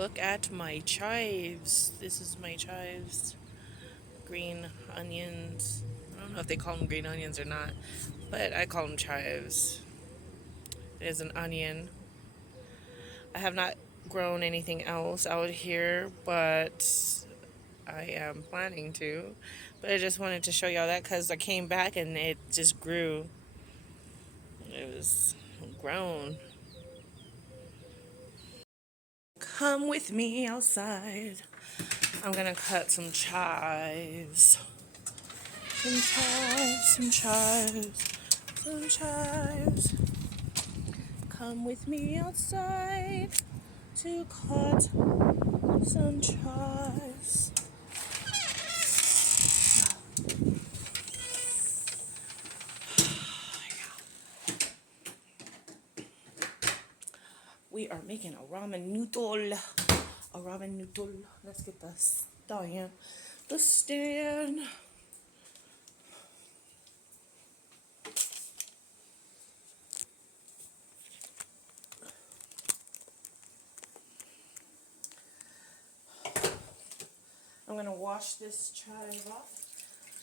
look at my chives. This is my chives. Green onions. I don't know if they call them green onions or not, but I call them chives. It is an onion. I have not grown anything else out here, but I am planning to. But I just wanted to show y'all that because I came back and it just grew. It was grown. Come with me outside. I'm gonna cut some chives. Some chives, some chives, some chives. Come with me outside to cut some chives. We are making a ramen noodle. A ramen noodle. Let's get the stand. The stand. I'm gonna wash this chive off.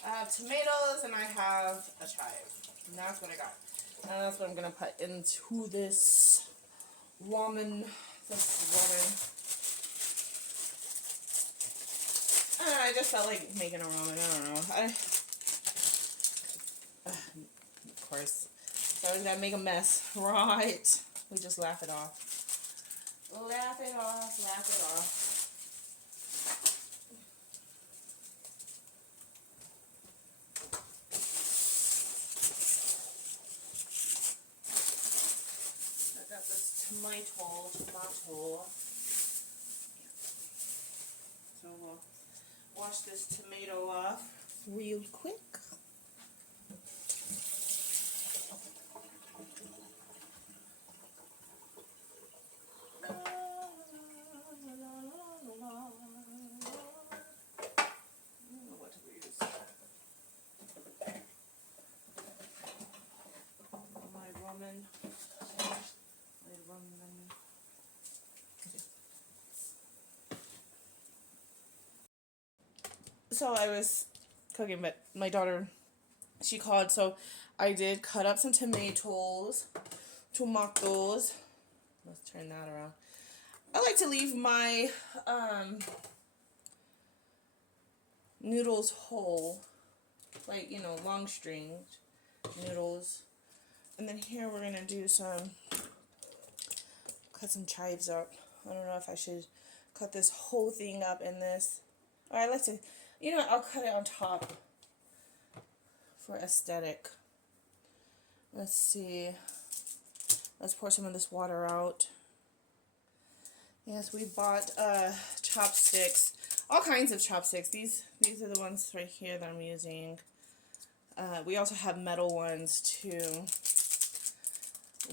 I have tomatoes and I have a chive. And that's what I got. And that's what I'm gonna put into this ramen. I just felt like making a ramen. I don't know. Of course. So I was gonna make a mess. Right. We just laugh it off. Laugh it off. Laugh it off. I got this tomato. So we'll wash this tomato off real quick. What to use? My ramen. So I was cooking, but my daughter, she called, so I did cut up some tomatoes. Let's turn that around. I like to leave my noodles whole, like, you know, long string noodles. And then here we're gonna do cut some chives up. I don't know if I should cut this whole thing up in this. Or I like to, you know what, I'll cut it on top for aesthetic. Let's see. Let's pour some of this water out. Yes, we bought chopsticks. All kinds of chopsticks. These are the ones right here that I'm using. We also have metal ones too.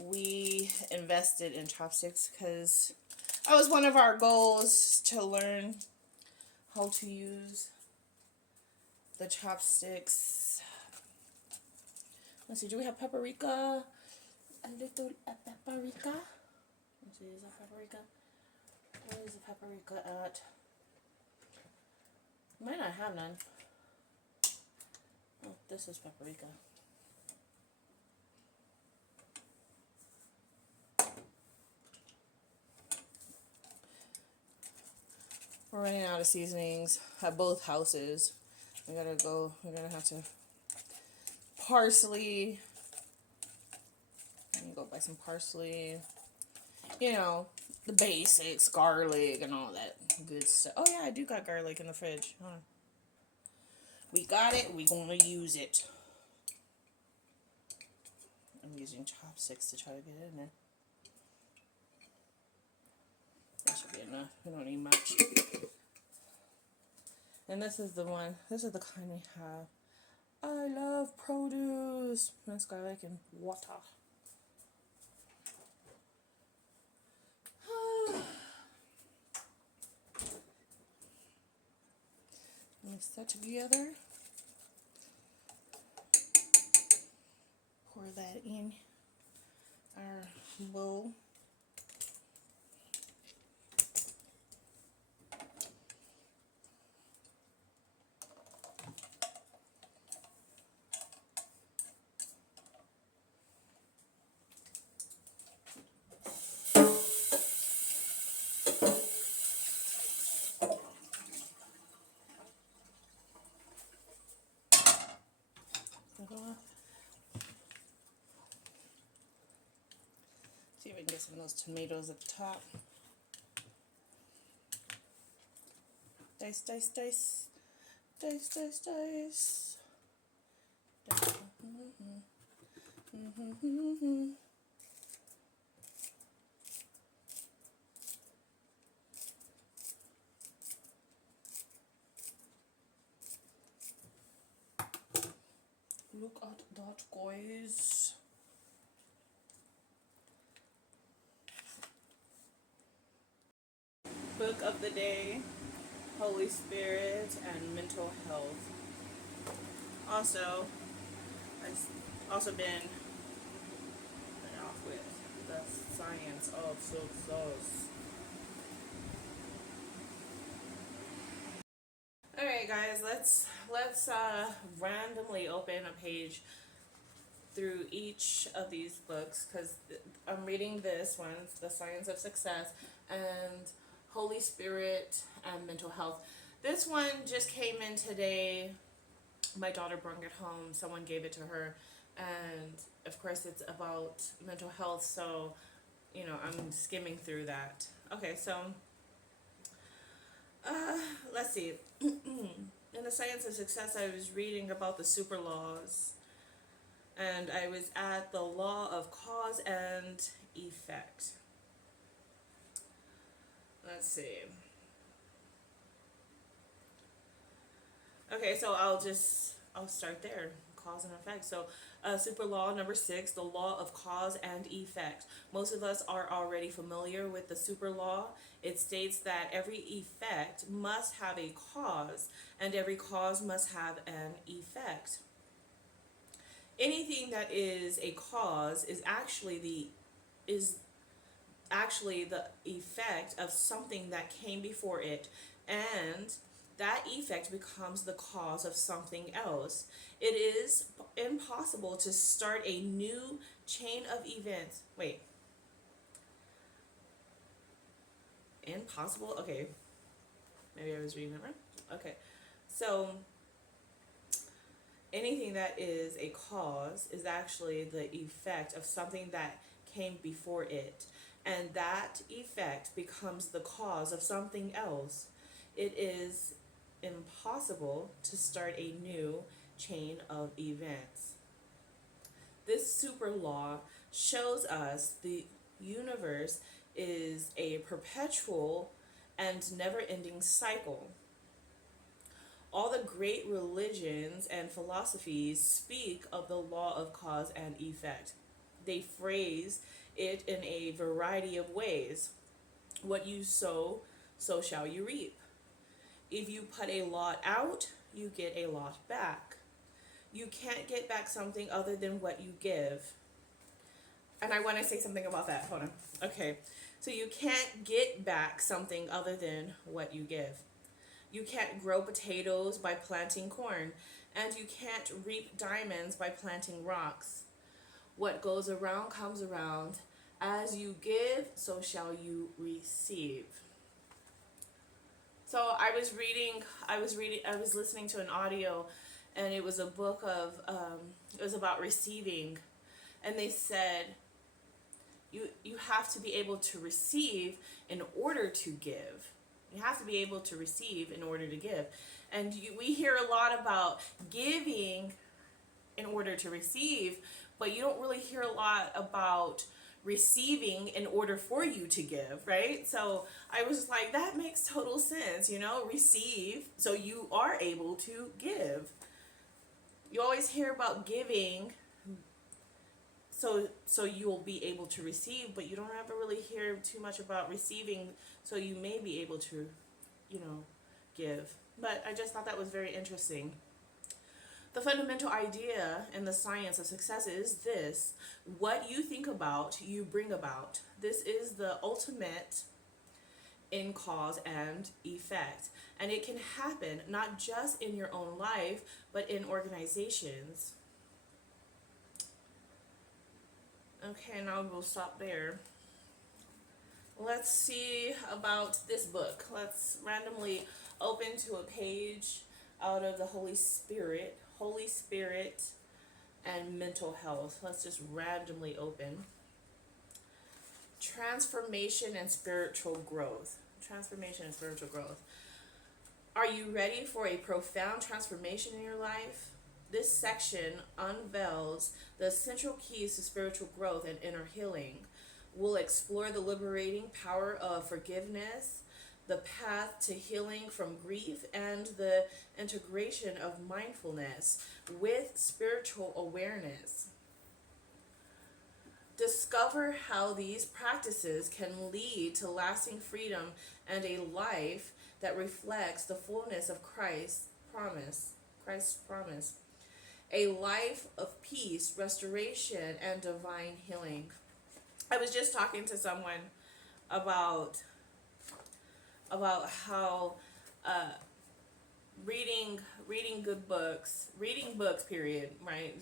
We invested in chopsticks because that was one of our goals, to learn how to use the chopsticks. Let's see, do we have paprika? A little paprika. Let's see, is that paprika? Where is the paprika at? Might not have none. Oh, this is paprika. We're running out of seasonings at both houses. We're gonna have to parsley. I'm gonna go buy some parsley. You know, the basics, garlic and all that good stuff. Oh yeah, I do got garlic in the fridge. Huh. We got it, we gonna use it. I'm using chopsticks to try to get it in there. That should be enough. We don't need much. And this is the one. This is the kind we have. I love produce. That's garlic and water. Mix that together. Pour that in our bowl. get some of those tomatoes at the top. Dice, dice, dice. Dice, dice, dice. Look at that, guys. Book of the day, Holy Spirit and mental health. Also, I've also been off with the science of success. All right, guys, let's randomly open a page through each of these books, because I'm reading this one, The Science of Success, and Holy Spirit and Mental Health. This one just came in today. My daughter brought it home. Someone gave it to her, and of course it's about mental health, so I'm skimming through that. Okay, so let's see. In The Science of Success, I was reading about the super laws, and I was at the law of cause and effect. Let's see. Okay, so I'll start there. Cause and effect. So, super law number 6, the law of cause and effect. Most of us are already familiar with the super law. It states that every effect must have a cause, and every cause must have an effect. Anything that is a cause is actually the effect of something that came before it, and that effect becomes the cause of something else. It is impossible to start a new chain of events. Wait. Impossible? Okay. Maybe I was reading it wrong. Okay. So, anything that is a cause is actually the effect of something that came before it. And that effect becomes the cause of something else. It is impossible to start a new chain of events. This super law shows us the universe is a perpetual and never-ending cycle. All the great religions and philosophies speak of the law of cause and effect. They phrase it in a variety of ways. What you sow, so shall you reap. If you put a lot out, you get a lot back. You can't get back something other than what you give. And I want to say something about that. Hold on. Okay. So you can't get back something other than what you give. You can't grow potatoes by planting corn, and you can't reap diamonds by planting rocks. What goes around comes around. As you give, so shall you receive. So I was listening to an audio, and it was a book of, it was about receiving, and they said, you have to be able to receive in order to give. You have to be able to receive in order to give. And we hear a lot about giving in order to receive, but you don't really hear a lot about receiving in order for you to give, right? So I was like, that makes total sense, receive so you are able to give. You always hear about giving so you'll be able to receive, but you don't ever really hear too much about receiving so you may be able to give. But I just thought that was very interesting. The fundamental idea in the science of success is this: what you think about, you bring about. This is the ultimate in cause and effect, and it can happen not just in your own life but in organizations. Okay, now we'll stop there. Let's see about this book. Let's randomly open to a page out of the Holy Spirit and mental health. Let's just randomly open. Transformation and spiritual growth. Transformation and spiritual growth. Are you ready for a profound transformation in your life? This section unveils the essential keys to spiritual growth and inner healing. We'll explore the liberating power of forgiveness, the path to healing from grief, and the integration of mindfulness with spiritual awareness. Discover how these practices can lead to lasting freedom and a life that reflects the fullness of Christ's promise. A life of peace, restoration, and divine healing. I was just talking to someone about how uh, reading good books, reading books, period, right?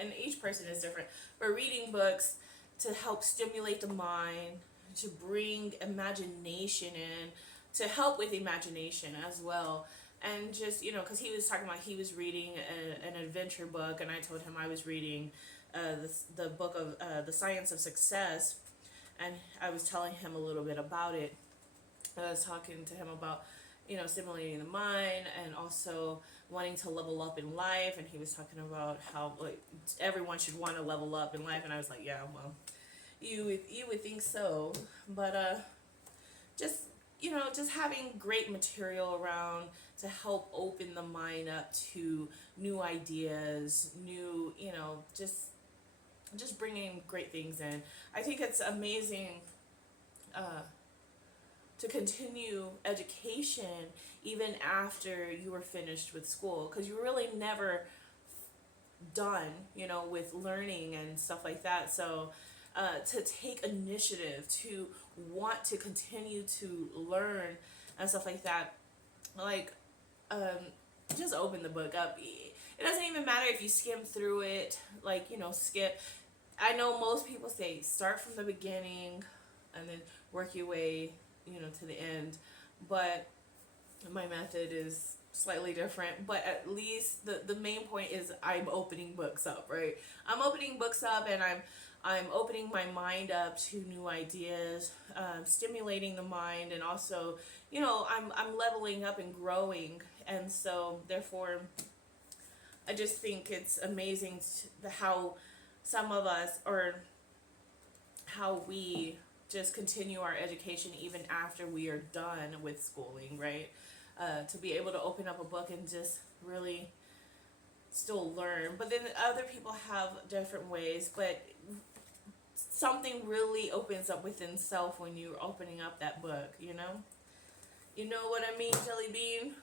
And each person is different, but reading books to help stimulate the mind, to bring imagination in, to help with imagination as well. And just, because he was talking about he was reading an adventure book, and I told him I was reading the book of The Science of Success, and I was telling him a little bit about it. I was talking to him about, stimulating the mind and also wanting to level up in life. And he was talking about how like everyone should want to level up in life. And I was like, yeah, well, you would think so, but just just having great material around to help open the mind up to new ideas, new just bringing great things in. I think it's amazing. Uh, to continue education even after you were finished with school, because you're really never done with learning and stuff like that. So to take initiative to want to continue to learn and stuff like that, like just open the book up. It doesn't even matter if you skim through it, like skip. I know most people say start from the beginning and then work your way to the end, but my method is slightly different. But at least the main point is I'm opening books up, right? I'm opening books up, and I'm opening my mind up to new ideas, stimulating the mind, and also I'm leveling up and growing. And so therefore I just think it's amazing how some of us, or how we just continue our education even after we are done with schooling, right? To be able to open up a book and just really still learn. But then other people have different ways, but something really opens up within self when you're opening up that book, You know what I mean, Jelly Bean?